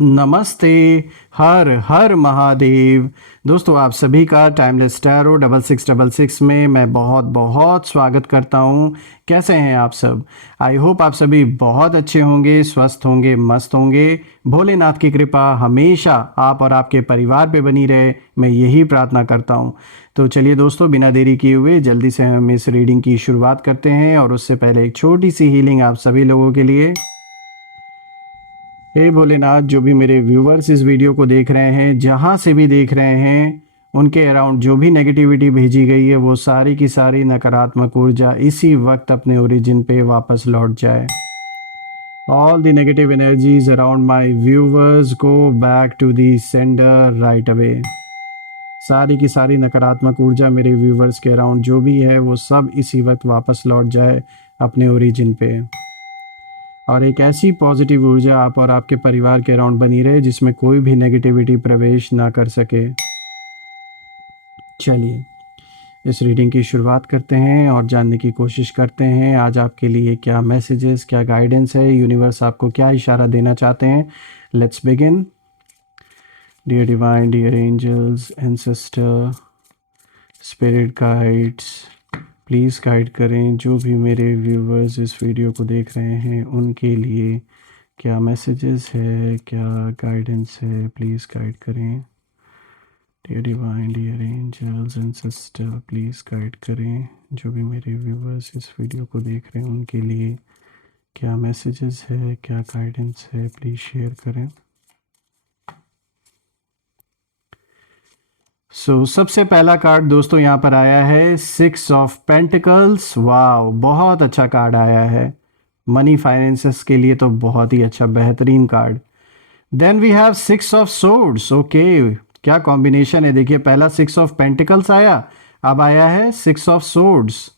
नमस्ते। हर हर महादेव। दोस्तों आप सभी का टाइमलेस टैरो 6666 में मैं बहुत बहुत स्वागत करता हूँ। कैसे हैं आप सब? आई होप आप सभी बहुत अच्छे होंगे, स्वस्थ होंगे, मस्त होंगे। भोलेनाथ की कृपा हमेशा आप और आपके परिवार पे बनी रहे, मैं यही प्रार्थना करता हूँ। तो चलिए दोस्तों, बिना देरी किए हुए जल्दी से हम इस रीडिंग की शुरुआत करते हैं। और उससे पहले एक छोटी सी हीलिंग आप सभी लोगों के लिए। हे भोलेनाथ, जो भी मेरे व्यूवर्स इस वीडियो को देख रहे हैं, जहाँ से भी देख रहे हैं, उनके अराउंड जो भी नेगेटिविटी भेजी गई है वो सारी की सारी नकारात्मक ऊर्जा इसी वक्त अपने ओरिजिन पे वापस लौट जाए। All the negative energies around my viewers go back to the sender right away. सारी की सारी नकारात्मक ऊर्जा मेरे व्यूवर्स के अराउंड जो भी है वो सब इसी वक्त वापस लौट जाए अपने ओरिजिन पे। और एक ऐसी पॉजिटिव ऊर्जा आप और आपके परिवार के अराउंड बनी रहे जिसमें कोई भी नेगेटिविटी प्रवेश ना कर सके। चलिए इस रीडिंग की शुरुआत करते हैं और जानने की कोशिश करते हैं आज आपके लिए क्या मैसेजेस, क्या गाइडेंस है, यूनिवर्स आपको क्या इशारा देना चाहते हैं। Let's begin. Dear divine, dear angels, ancestor, spirit guides, please guide करें जो भी मेरे व्यूवर्स इस वीडियो को देख रहे हैं उनके लिए क्या मैसेजेस है, क्या गाइडेंस है, प्लीज़ गाइड करें। Dear divine, dear angels and sister, please guide करें जो भी मेरे व्यूवर्स इस वीडियो को देख रहे हैं उनके लिए क्या मैसेजेस है, क्या गाइडेंस है, प्लीज़ शेयर करें। सबसे पहला कार्ड दोस्तों यहाँ पर आया है 6 ऑफ पेंटिकल्स। वाओ, बहुत अच्छा कार्ड आया है। मनी फाइनेंसेस के लिए तो बहुत ही अच्छा, बेहतरीन card. Then we have 6 of swords. Okay, क्या कॉम्बिनेशन है। देखिए, पहला 6 ऑफ पेंटिकल्स आया, अब आया है 6 ऑफ सोर्ड्स।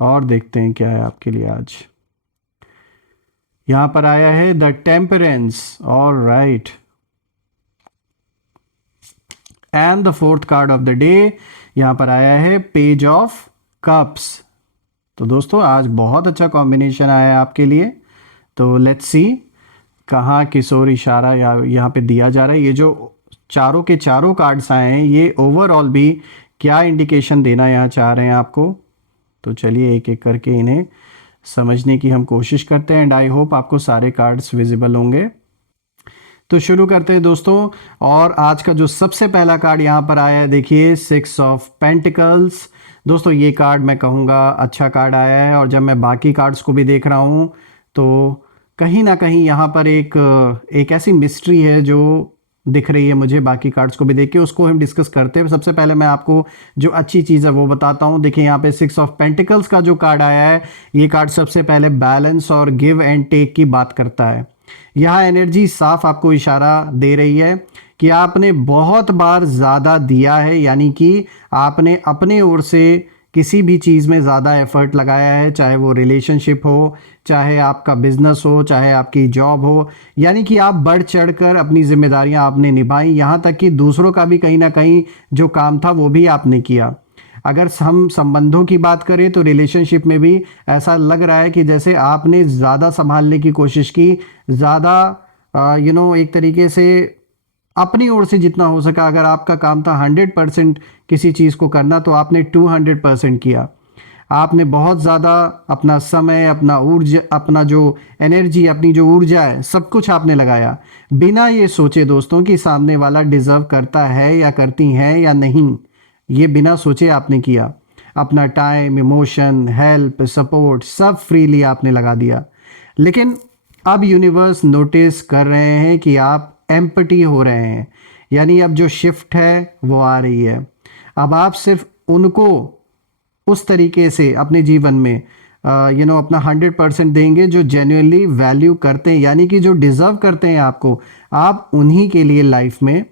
और देखते हैं क्या है आपके लिए आज। यहां पर आया है the temperance. All right, and the fourth card of the day यहां पर आया है पेज ऑफ कप्स। तो दोस्तों आज बहुत अच्छा कॉम्बिनेशन आया है आपके लिए। तो लेट्स सी कहाँ किस ओर इशारा यहाँ पे दिया जा रहा है। ये जो चारों के चारों कार्ड्स आए हैं ये ओवरऑल भी क्या इंडिकेशन देना यहाँ चाह रहे हैं आपको। तो चलिए एक एक करके इन्हें समझने की हम कोशिश करते हैं एंड आई होप आपको सारे कार्ड्स विजिबल होंगे। तो शुरू करते हैं दोस्तों। और आज का जो सबसे पहला कार्ड यहाँ पर आया है, देखिए 6 ऑफ पेंटिकल्स। दोस्तों ये कार्ड मैं कहूँगा अच्छा कार्ड आया है। और जब मैं बाकी कार्ड्स को भी देख रहा हूँ तो कहीं ना कहीं यहाँ पर एक ऐसी मिस्ट्री है जो दिख रही है मुझे। बाकी कार्ड्स को भी देख के उसको हम डिस्कस करते हैं। सबसे पहले मैं आपको जो अच्छी चीज़ है वो बताता हूँ। देखिए यहाँ पे 6 ऑफ पेंटिकल्स का जो कार्ड आया है, ये कार्ड सबसे पहले बैलेंस और गिव एंड टेक की बात करता है। यह एनर्जी साफ आपको इशारा दे रही है कि आपने बहुत बार ज़्यादा दिया है, यानी कि आपने अपने ओर से किसी भी चीज़ में ज़्यादा एफर्ट लगाया है, चाहे वो रिलेशनशिप हो, चाहे आपका बिजनेस हो, चाहे आपकी जॉब हो। यानी कि आप बढ़ चढ़कर अपनी जिम्मेदारियां आपने निभाई, यहाँ तक कि दूसरों का भी कहीं ना कहीं जो काम था वो भी आपने किया। अगर हम संबंधों की बात करें तो रिलेशनशिप में भी ऐसा लग रहा है कि जैसे आपने ज़्यादा संभालने की कोशिश की, ज़्यादा एक तरीके से अपनी ओर से जितना हो सका। अगर आपका काम था 100% किसी चीज़ को करना तो आपने 200% किया। आपने बहुत ज़्यादा अपना समय, अपना ऊर्जा, अपना जो एनर्जी, अपनी जो ऊर्जा है, सब कुछ आपने लगाया बिना ये सोचे दोस्तों कि सामने वाला डिज़र्व करता है या करती हैं या नहीं। ये बिना सोचे आपने किया। अपना टाइम, इमोशन, हेल्प, सपोर्ट सब फ्रीली आपने लगा दिया। लेकिन अब यूनिवर्स नोटिस कर रहे हैं कि आप एम्पटी हो रहे हैं, यानी अब जो शिफ्ट है वो आ रही है। अब आप सिर्फ उनको उस तरीके से अपने जीवन में अपना 100% देंगे जो जेन्युइनली वैल्यू करते हैं, यानी कि जो डिज़र्व करते हैं आपको। आप उन्हीं के लिए लाइफ में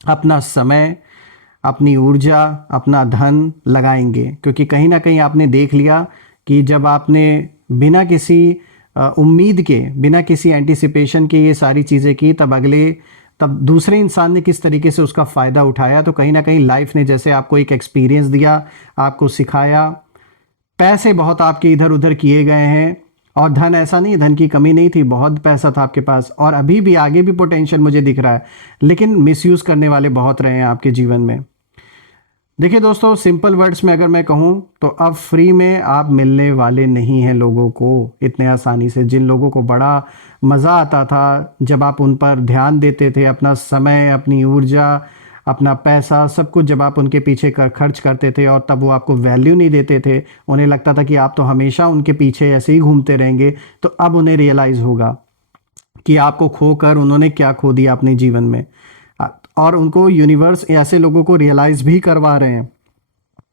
अपना समय, अपनी ऊर्जा, अपना धन लगाएंगे। क्योंकि कहीं ना कहीं आपने देख लिया कि जब आपने बिना किसी उम्मीद के, बिना किसी एंटिसिपेशन के ये सारी चीज़ें की, तब दूसरे इंसान ने किस तरीके से उसका फ़ायदा उठाया। तो कहीं ना कहीं लाइफ ने जैसे आपको एक एक्सपीरियंस दिया, आपको सिखाया। पैसे बहुत आपके इधर उधर किए गए हैं, और धन, ऐसा नहीं, धन की कमी नहीं थी, बहुत पैसा था आपके पास और अभी भी आगे भी पोटेंशियल मुझे दिख रहा है, लेकिन मिसयूज करने वाले बहुत रहे हैं आपके जीवन में। देखिए दोस्तों, सिंपल वर्ड्स में अगर मैं कहूँ तो अब फ्री में आप मिलने वाले नहीं हैं लोगों को इतने आसानी से। जिन लोगों को बड़ा मज़ा आता था जब आप उन पर ध्यान देते थे, अपना समय, अपनी ऊर्जा, अपना पैसा, सब कुछ जब आप उनके पीछे खर्च करते थे और तब वो आपको वैल्यू नहीं देते थे, उन्हें लगता था कि आप तो हमेशा उनके पीछे ऐसे ही घूमते रहेंगे, तो अब उन्हें रियलाइज़ होगा कि आपको खोकर उन्होंने क्या खो दिया अपने जीवन में। और उनको यूनिवर्स ऐसे लोगों को रियलाइज़ भी करवा रहे हैं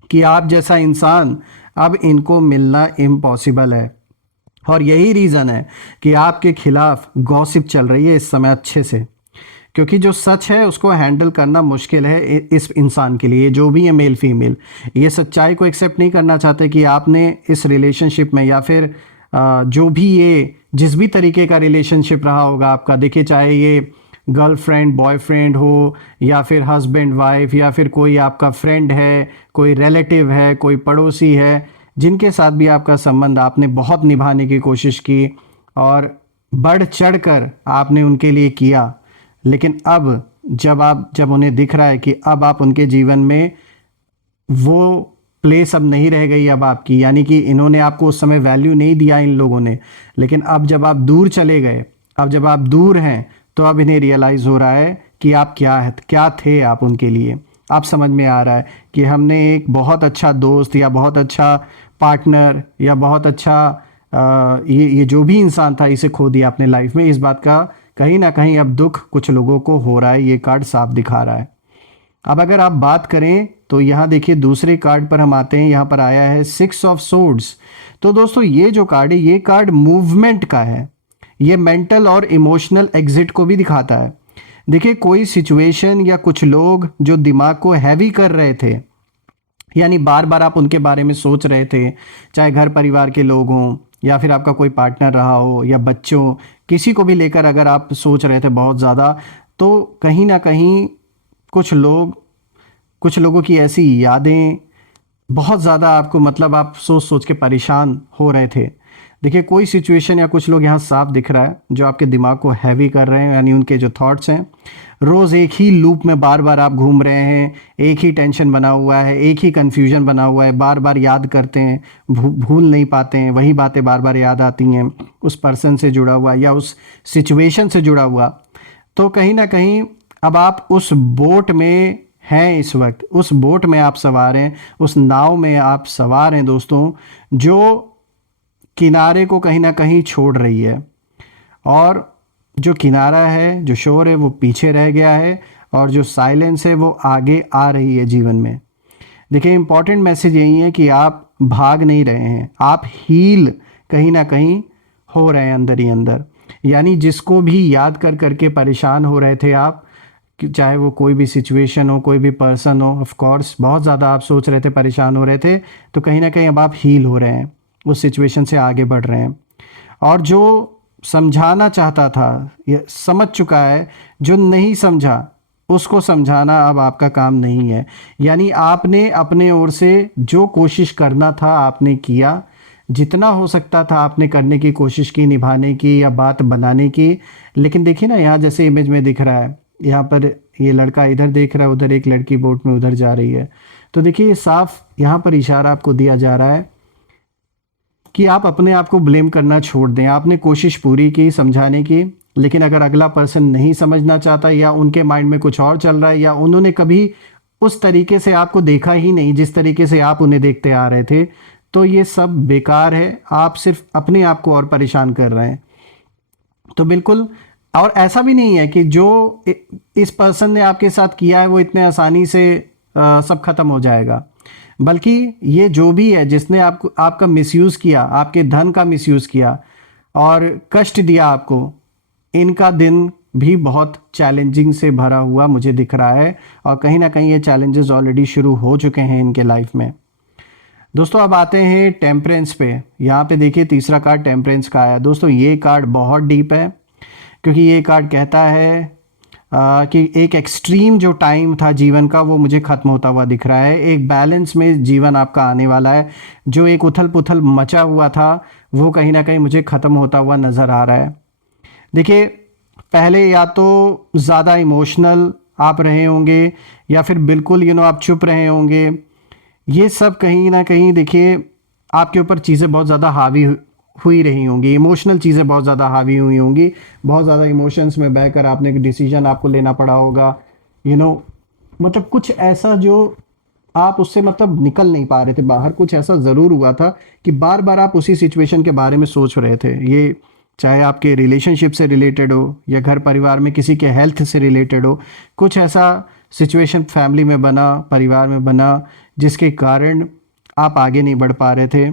कि आप जैसा इंसान अब इनको मिलना इम्पॉसिबल है। और यही रीज़न है कि आपके खिलाफ गॉसिप चल रही है इस समय अच्छे से, क्योंकि जो सच है उसको हैंडल करना मुश्किल है इस इंसान के लिए, जो भी है मेल फीमेल, ये सच्चाई को एक्सेप्ट नहीं करना चाहते कि आपने इस रिलेशनशिप में, या फिर जो भी ये जिस भी तरीके का रिलेशनशिप रहा होगा आपका, देखिए चाहे ये गर्लफ्रेंड बॉयफ्रेंड हो, या फिर हस्बैंड वाइफ, या फिर कोई आपका फ्रेंड है, कोई रिलेटिव है, कोई पड़ोसी है, जिनके साथ भी आपका संबंध आपने बहुत निभाने की कोशिश की और बढ़ चढ़ कर आपने उनके लिए किया, लेकिन अब जब उन्हें दिख रहा है कि अब आप उनके जीवन में, वो प्लेस अब नहीं रह गई अब आपकी, यानी कि इन्होंने आपको उस समय वैल्यू नहीं दिया इन लोगों ने, लेकिन अब जब आप दूर चले गए, अब जब आप दूर हैं, तो अब इन्हें रियलाइज़ हो रहा है कि आप क्या थे आप उनके लिए। आप समझ में आ रहा है कि हमने एक बहुत अच्छा दोस्त या बहुत अच्छा पार्टनर या बहुत अच्छा ये जो भी इंसान था, इसे खो दिया अपने लाइफ में। इस बात का कहीं ना कहीं अब दुख कुछ लोगों को हो रहा है, ये कार्ड साफ दिखा रहा है। अब अगर आप बात करें तो यहाँ देखिए दूसरे कार्ड पर हम आते हैं, यहाँ पर आया है 6 ऑफ सोर्ड्स। तो दोस्तों ये जो कार्ड है, ये कार्ड मूवमेंट का है, ये मेंटल और इमोशनल एग्जिट को भी दिखाता है। देखिए कोई सिचुएशन या कुछ लोग जो दिमाग को हैवी कर रहे थे, यानी बार बार आप उनके बारे में सोच रहे थे, चाहे घर परिवार के लोग हों या फिर आपका कोई पार्टनर रहा हो या बच्चों, किसी को भी लेकर अगर आप सोच रहे थे बहुत ज़्यादा, तो कहीं ना कहीं कुछ लोगों की ऐसी यादें बहुत ज़्यादा आपको, मतलब आप सोच सोच के परेशान हो रहे थे। देखिए कोई सिचुएशन या कुछ लोग यहाँ साफ दिख रहा है जो आपके दिमाग को हैवी कर रहे हैं, यानी उनके जो थॉट्स हैं, रोज़ एक ही लूप में बार बार आप घूम रहे हैं, एक ही टेंशन बना हुआ है, एक ही कन्फ्यूजन बना हुआ है, बार बार याद करते हैं, भूल नहीं पाते हैं, वही बातें बार बार याद आती हैं, उस पर्सन से जुड़ा हुआ या उस सिचुएशन से जुड़ा हुआ। तो कहीं ना कहीं अब आप उस बोट में हैं, इस वक्त उस बोट में आप सवार हैं, उस नाव में आप सवार हैं दोस्तों, जो किनारे को कहीं ना कहीं छोड़ रही है, और जो किनारा है, जो शोर है, वो पीछे रह गया है, और जो साइलेंस है वो आगे आ रही है जीवन में। देखिए इंपॉर्टेंट मैसेज यही है कि आप भाग नहीं रहे हैं, आप हील कहीं ना कहीं हो रहे हैं अंदर ही अंदर। यानी जिसको भी याद कर करके परेशान हो रहे थे आप, चाहे वो कोई भी सिचुएशन हो, कोई भी पर्सन हो, ऑफ कोर्स बहुत ज़्यादा आप सोच रहे थे, परेशान हो रहे थे, तो कहीं ना कहीं अब आप हील हो रहे हैं, उस सिचुएशन से आगे बढ़ रहे हैं। और जो समझाना चाहता था ये समझ चुका है, जो नहीं समझा उसको समझाना अब आपका काम नहीं है। यानी आपने अपने ओर से जो कोशिश करना था आपने किया, जितना हो सकता था आपने करने की कोशिश की, निभाने की या बात बनाने की। लेकिन देखिए ना, यहाँ जैसे इमेज में दिख रहा है, यहाँ पर ये लड़का इधर देख रहा है, उधर एक लड़की बोट में उधर जा रही है। तो देखिए ये साफ यहाँ पर इशारा आपको दिया जा रहा है कि आप अपने आप को ब्लेम करना छोड़ दें। आपने कोशिश पूरी की समझाने की, लेकिन अगर अगला पर्सन नहीं समझना चाहता, या उनके माइंड में कुछ और चल रहा है, या उन्होंने कभी उस तरीके से आपको देखा ही नहीं जिस तरीके से आप उन्हें देखते आ रहे थे, तो ये सब बेकार है। आप सिर्फ अपने आप को और परेशान कर रहे हैं। तो बिल्कुल, और ऐसा भी नहीं है कि जो इस पर्सन ने आपके साथ किया है वो इतने आसानी से सब खत्म हो जाएगा, बल्कि ये जो भी है जिसने आपका मिसयूज़ किया, आपके धन का मिसयूज़ किया और कष्ट दिया आपको, इनका दिन भी बहुत चैलेंजिंग से भरा हुआ मुझे दिख रहा है, और कहीं ना कहीं ये चैलेंजेस ऑलरेडी शुरू हो चुके हैं इनके लाइफ में। दोस्तों अब आते हैं टेम्परेंस पे। यहाँ पे देखिए तीसरा कार्ड टेम्परेंस का आया। दोस्तों ये कार्ड बहुत डीप है, क्योंकि ये कार्ड कहता है कि एक एक्सट्रीम जो टाइम था जीवन का वो मुझे ख़त्म होता हुआ दिख रहा है। एक बैलेंस में जीवन आपका आने वाला है। जो एक उथल पुथल मचा हुआ था वो कहीं ना कहीं मुझे ख़त्म होता हुआ नज़र आ रहा है। देखिए, पहले या तो ज़्यादा इमोशनल आप रहे होंगे या फिर बिल्कुल आप चुप रहे होंगे। ये सब कहीं ना कहीं देखिए आपके ऊपर चीज़ें बहुत ज़्यादा हावी हुई रही होंगी, इमोशनल चीज़ें बहुत ज़्यादा हावी हुई होंगी। बहुत ज़्यादा इमोशंस में बहकर आपने एक डिसीजन आपको लेना पड़ा होगा। यू नो मतलब कुछ ऐसा जो आप उससे मतलब निकल नहीं पा रहे थे बाहर। कुछ ऐसा ज़रूर हुआ था कि बार बार आप उसी सिचुएशन के बारे में सोच रहे थे। ये चाहे आपके रिलेशनशिप से रिलेटेड हो या घर परिवार में किसी के हेल्थ से रिलेटेड हो। कुछ ऐसा सिचुएशन फैमिली में बना, परिवार में बना, जिसके कारण आप आगे नहीं बढ़ पा रहे थे।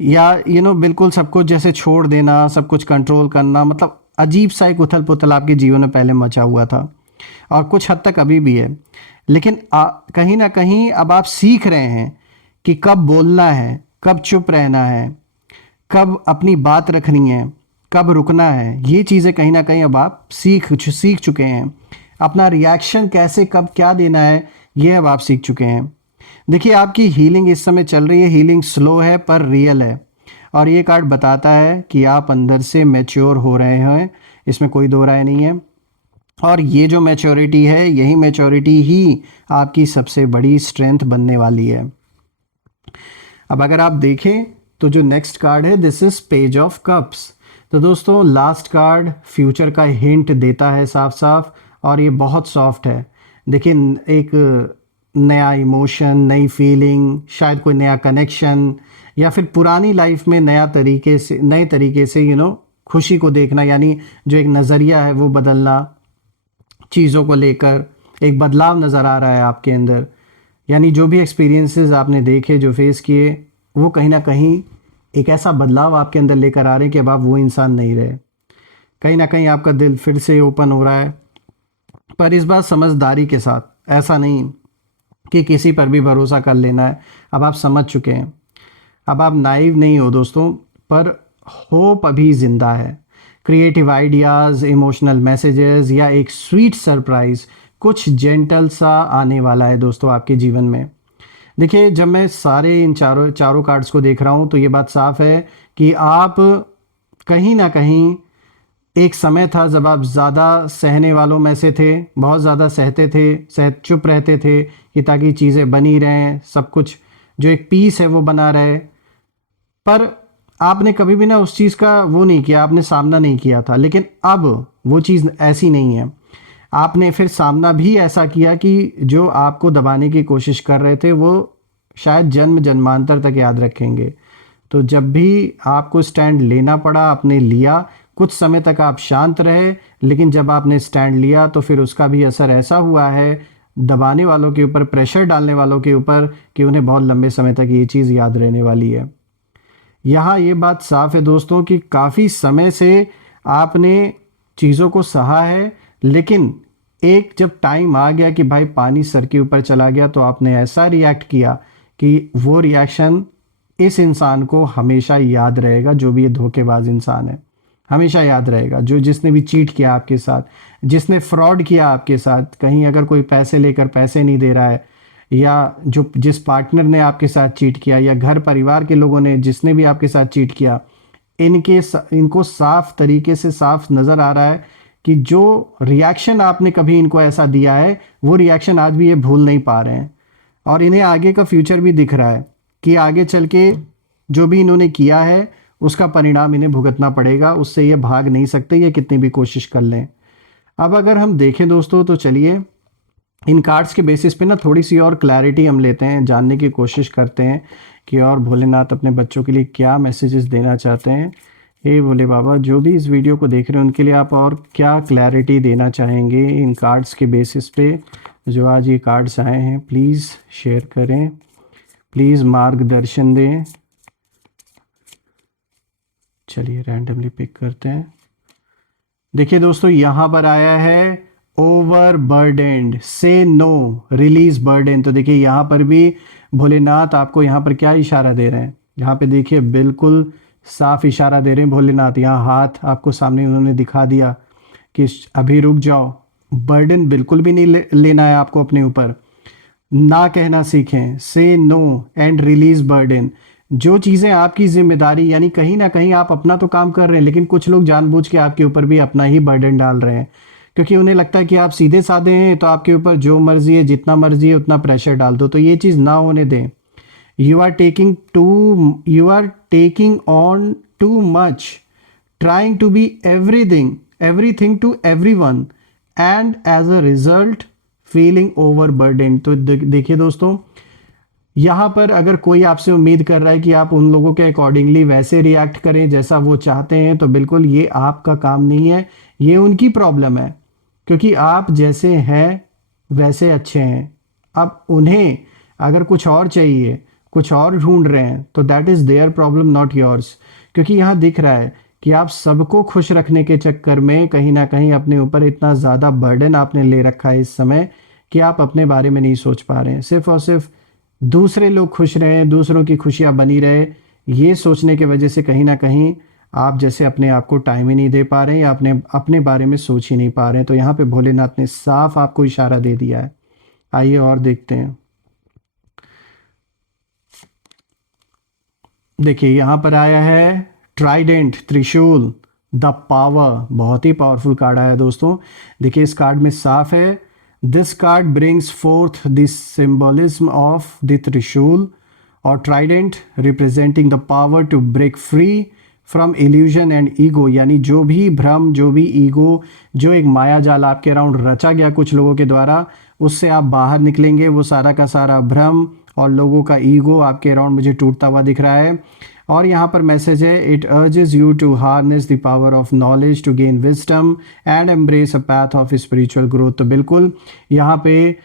या बिल्कुल सब कुछ जैसे छोड़ देना, सब कुछ कंट्रोल करना, मतलब अजीब सा एक उथल पुथल आपके जीवन में पहले मचा हुआ था और कुछ हद तक अभी भी है। लेकिन कहीं ना कहीं अब आप सीख रहे हैं कि कब बोलना है, कब चुप रहना है, कब अपनी बात रखनी है, कब रुकना है। ये चीज़ें कहीं ना कहीं अब आप सीख चुके हैं। अपना रिएक्शन कैसे कब क्या देना है ये अब आप सीख चुके हैं। देखिए, आपकी हीलिंग इस समय चल रही है। हीलिंग स्लो है पर रियल है। और ये कार्ड बताता है कि आप अंदर से मैच्योर हो रहे हैं, इसमें कोई दो राय नहीं है। और ये जो मैच्योरिटी है, यही मैच्योरिटी ही आपकी सबसे बड़ी स्ट्रेंथ बनने वाली है। अब अगर आप देखें तो जो नेक्स्ट कार्ड है, this is page of cups. तो दोस्तों, लास्ट कार्ड फ्यूचर का हिंट देता है साफ साफ, और ये बहुत सॉफ्ट है। देखिए, एक नया इमोशन, नई फीलिंग, शायद कोई नया कनेक्शन, या फिर पुरानी लाइफ में नए तरीके से खुशी को देखना, यानी जो एक नज़रिया है वो बदलना, चीज़ों को लेकर एक बदलाव नज़र आ रहा है आपके अंदर। यानी जो भी एक्सपीरियंसेस आपने देखे, जो फेस किए, वो कहीं ना कहीं एक ऐसा बदलाव आपके अंदर लेकर आ रहे हैं कि अब आप वो इंसान नहीं रहे। कहीं ना कहीं आपका दिल फिर से ओपन हो रहा है, पर इस बार समझदारी के साथ। ऐसा नहीं कि किसी पर भी भरोसा कर लेना है। अब आप समझ चुके हैं, अब आप नाइव नहीं हो दोस्तों, पर होप अभी ज़िंदा है। क्रिएटिव आइडियाज़, इमोशनल मैसेजेस या एक स्वीट सरप्राइज़, कुछ जेंटल सा आने वाला है दोस्तों आपके जीवन में। देखिए, जब मैं सारे इन चारों कार्ड्स को देख रहा हूँ तो ये बात साफ है कि आप कहीं ना कहीं, एक समय था जब आप ज़्यादा सहने वालों में से थे, बहुत ज़्यादा सहते थे, चुप रहते थे कि ताकि चीज़ें बनी रहें, सब कुछ जो एक पीस है वो बना रहे। पर आपने कभी भी ना उस चीज़ का वो नहीं किया, आपने सामना नहीं किया था। लेकिन अब वो चीज़ ऐसी नहीं है। आपने फिर सामना भी ऐसा किया कि जो आपको दबाने की कोशिश कर रहे थे वो शायद जन्म जन्मांतर तक याद रखेंगे। तो जब भी आपको स्टैंड लेना पड़ा, आपने लिया। कुछ समय तक आप शांत रहे, लेकिन जब आपने स्टैंड लिया तो फिर उसका भी असर ऐसा हुआ है दबाने वालों के ऊपर, प्रेशर डालने वालों के ऊपर, कि उन्हें बहुत लंबे समय तक ये चीज़ याद रहने वाली है। यहाँ ये बात साफ है दोस्तों कि काफ़ी समय से आपने चीज़ों को सहा है, लेकिन एक जब टाइम आ गया कि भाई पानी सर के ऊपर चला गया, तो आपने ऐसा रिएक्ट किया कि वो रिएक्शन इस इंसान को हमेशा याद रहेगा। जो भी ये धोखेबाज इंसान है, हमेशा याद रहेगा। जिसने भी चीट किया आपके साथ, जिसने फ्रॉड किया आपके साथ, कहीं अगर कोई पैसे लेकर पैसे नहीं दे रहा है, या जिस पार्टनर ने आपके साथ चीट किया, या घर परिवार के लोगों ने जिसने भी आपके साथ चीट किया, इनको साफ तरीके से साफ नज़र आ रहा है कि जो रिएक्शन आपने कभी इनको ऐसा दिया है, वो रिएक्शन आज भी ये भूल नहीं पा रहे हैं। और इन्हें आगे का फ्यूचर भी दिख रहा है कि आगे चल के जो भी इन्होंने किया है उसका परिणाम इन्हें भुगतना पड़ेगा। उससे ये भाग नहीं सकते, ये कितनी भी कोशिश कर लें। अब अगर हम देखें दोस्तों, तो चलिए इन कार्ड्स के बेसिस पे ना थोड़ी सी और क्लैरिटी हम लेते हैं, जानने की कोशिश करते हैं कि और भोलेनाथ अपने बच्चों के लिए क्या मैसेजेस देना चाहते हैं। हे भोले बाबा, जो भी इस वीडियो को देख रहे हैं उनके लिए आप और क्या क्लैरिटी देना चाहेंगे इन कार्ड्स के बेसिस पे जो आज ये कार्ड्स आए हैं। प्लीज़ शेयर करें, प्लीज़ मार्गदर्शन दें। चलिए रैंडमली पिक करते हैं। देखिए दोस्तों, यहाँ पर आया है ओवर बर्डेंड, से नो, रिलीज बर्डन। तो देखिए यहाँ पर भी भोलेनाथ आपको यहाँ पर क्या इशारा दे रहे हैं। यहाँ पे देखिए बिल्कुल साफ इशारा दे रहे हैं भोलेनाथ। यहाँ हाथ आपको सामने उन्होंने दिखा दिया कि अभी रुक जाओ, बर्डन बिल्कुल भी नहीं लेना है आपको अपने ऊपर। ना कहना सीखें, से नो एंड रिलीज बर्डन। जो चीज़ें आपकी जिम्मेदारी, यानी कहीं ना कहीं आप अपना तो काम कर रहे हैं, लेकिन कुछ लोग जानबूझ के आपके ऊपर भी अपना ही बर्डन डाल रहे हैं, क्योंकि उन्हें लगता है कि आप सीधे साधे हैं, तो आपके ऊपर जो मर्जी है, जितना मर्जी है उतना प्रेशर डाल दो। तो ये चीज़ ना होने दें। You are taking on too much, trying to be everything to everyone, and as a result feeling overburdened। तो देखिए दोस्तों, यहाँ पर अगर कोई आपसे उम्मीद कर रहा है कि आप उन लोगों के अकॉर्डिंगली वैसे रिएक्ट करें जैसा वो चाहते हैं, तो बिल्कुल ये आपका काम नहीं है, ये उनकी प्रॉब्लम है, क्योंकि आप जैसे हैं वैसे अच्छे हैं। अब उन्हें अगर कुछ और चाहिए, कुछ और ढूंढ रहे हैं, तो that is their problem, not yours. क्योंकि यहाँ दिख रहा है कि आप सबको खुश रखने के चक्कर में कहीं ना कहीं अपने ऊपर इतना ज़्यादा बर्डन आपने ले रखा है इस समय, कि आप अपने बारे में नहीं सोच पा रहे हैं। सिर्फ और सिर्फ दूसरे लोग खुश रहें, दूसरों की खुशियाँ बनी रहे, ये सोचने की वजह से कहीं ना कहीं आप जैसे अपने आप को टाइम ही नहीं दे पा रहे हैं, या अपने अपने बारे में सोच ही नहीं पा रहे हैं। तो यहाँ पे भोलेनाथ ने साफ आपको इशारा दे दिया है। आइए और देखते हैं। देखिए यहाँ पर आया है ट्राइडेंट, त्रिशूल, द पावर। बहुत ही पावरफुल कार्ड आया दोस्तों। देखिए इस कार्ड में साफ है, this card brings forth this symbolism of the trishul और trident representing the power to break free from illusion and ego. यानी जो भी भ्रम, जो भी ईगो, जो एक माया जाल आपके अराउंड रचा गया कुछ लोगों के द्वारा, उससे आप बाहर निकलेंगे। वो सारा का सारा भ्रम और लोगों का ईगो आपके अराउंड मुझे टूटता हुआ दिख रहा है। और यहाँ पर मैसेज है, it urges you to harness the power of knowledge to gain wisdom and embrace a path of spiritual growth. तो बिल्कुल यहाँ पे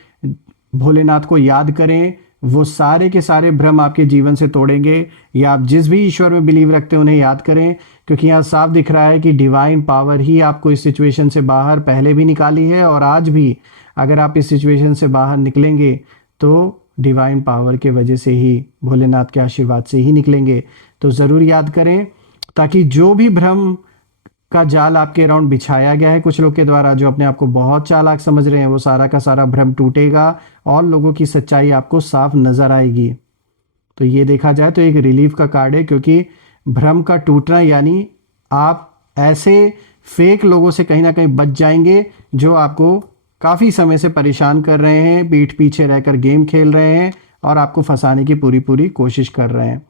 भोलेनाथ को याद करें, वो सारे के सारे भ्रम आपके जीवन से तोड़ेंगे। या आप जिस भी ईश्वर में बिलीव रखते हैं उन्हें याद करें, क्योंकि यहाँ साफ दिख रहा है कि डिवाइन पावर ही आपको इस सिचुएशन से बाहर पहले भी निकाली है, और आज भी अगर आप इस सिचुएशन से बाहर निकलेंगे तो डिवाइन पावर के वजह से ही, भोलेनाथ के आशीर्वाद से ही निकलेंगे। तो ज़रूर याद करें, ताकि जो भी भ्रम का जाल आपके अराउंड बिछाया गया है कुछ लोग के द्वारा, जो अपने आप को बहुत चालाक समझ रहे हैं, वो सारा का सारा भ्रम टूटेगा और लोगों की सच्चाई आपको साफ नज़र आएगी। तो ये देखा जाए तो एक रिलीफ का कार्ड है, क्योंकि भ्रम का टूटना यानी आप ऐसे फेक लोगों से कहीं ना कहीं बच जाएंगे जो आपको काफ़ी समय से परेशान कर रहे हैं, पीठ पीछे रहकर गेम खेल रहे हैं और आपको फंसाने की पूरी पूरी कोशिश कर रहे हैं।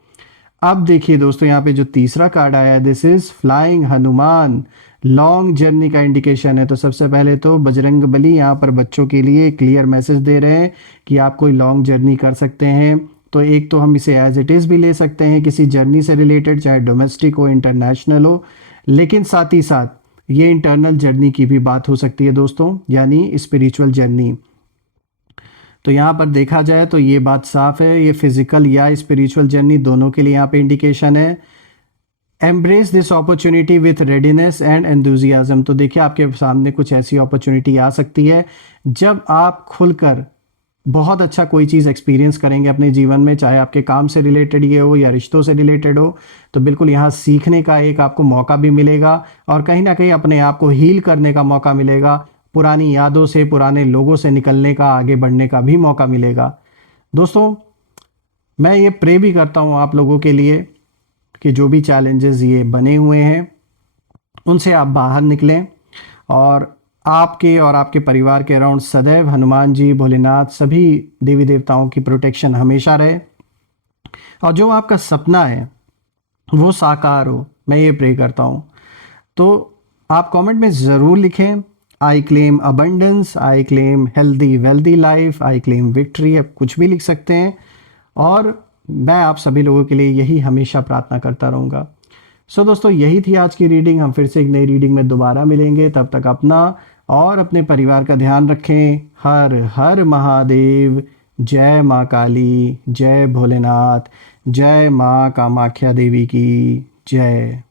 अब देखिए दोस्तों, यहाँ पे जो तीसरा कार्ड आया है, this is flying Hanuman, long journey का इंडिकेशन है। तो सबसे पहले तो बजरंग बली यहाँ पर बच्चों के लिए क्लियर मैसेज दे रहे हैं कि आप कोई लॉन्ग जर्नी कर सकते हैं। तो एक तो हम इसे एज इट इज़ भी ले सकते हैं, किसी जर्नी से रिलेटेड, चाहे डोमेस्टिक हो, इंटरनेशनल हो, लेकिन साथ ही साथ ये इंटरनल जर्नी की भी बात हो सकती है दोस्तों, यानी स्पिरिचुअल जर्नी। तो यहाँ पर देखा जाए तो ये बात साफ है, ये फिजिकल या स्पिरिचुअल जर्नी दोनों के लिए यहाँ पे इंडिकेशन है। Embrace this opportunity with readiness and enthusiasm. तो देखिए आपके सामने कुछ ऐसी अपॉर्चुनिटी आ सकती है जब आप खुलकर बहुत अच्छा कोई चीज़ एक्सपीरियंस करेंगे अपने जीवन में, चाहे आपके काम से रिलेटेड ये हो या रिश्तों से रिलेटेड हो। तो बिल्कुल यहाँ सीखने का एक आपको मौका भी मिलेगा, और कहीं ना कहीं अपने आप को हील करने का मौका मिलेगा, पुरानी यादों से, पुराने लोगों से निकलने का, आगे बढ़ने का भी मौका मिलेगा। दोस्तों मैं ये प्रे भी करता हूँ आप लोगों के लिए कि जो भी चैलेंजेस ये बने हुए हैं उनसे आप बाहर निकलें, और आपके और आपके परिवार के अराउंड सदैव हनुमान जी, भोलेनाथ, सभी देवी देवताओं की प्रोटेक्शन हमेशा रहे, और जो आपका सपना है वो साकार हो, मैं ये प्रे करता हूँ। तो आप कमेंट में ज़रूर लिखें, I claim abundance, I claim healthy wealthy life, I claim victory, आप कुछ भी लिख सकते हैं, और मैं आप सभी लोगों के लिए यही हमेशा प्रार्थना करता रहूँगा। सो दोस्तों यही थी आज की रीडिंग। हम फिर से एक नई रीडिंग में दोबारा मिलेंगे, तब तक अपना और अपने परिवार का ध्यान रखें। हर हर महादेव। जय माँ काली, जय भोलेनाथ, जय माँ कामाख्या देवी की जय।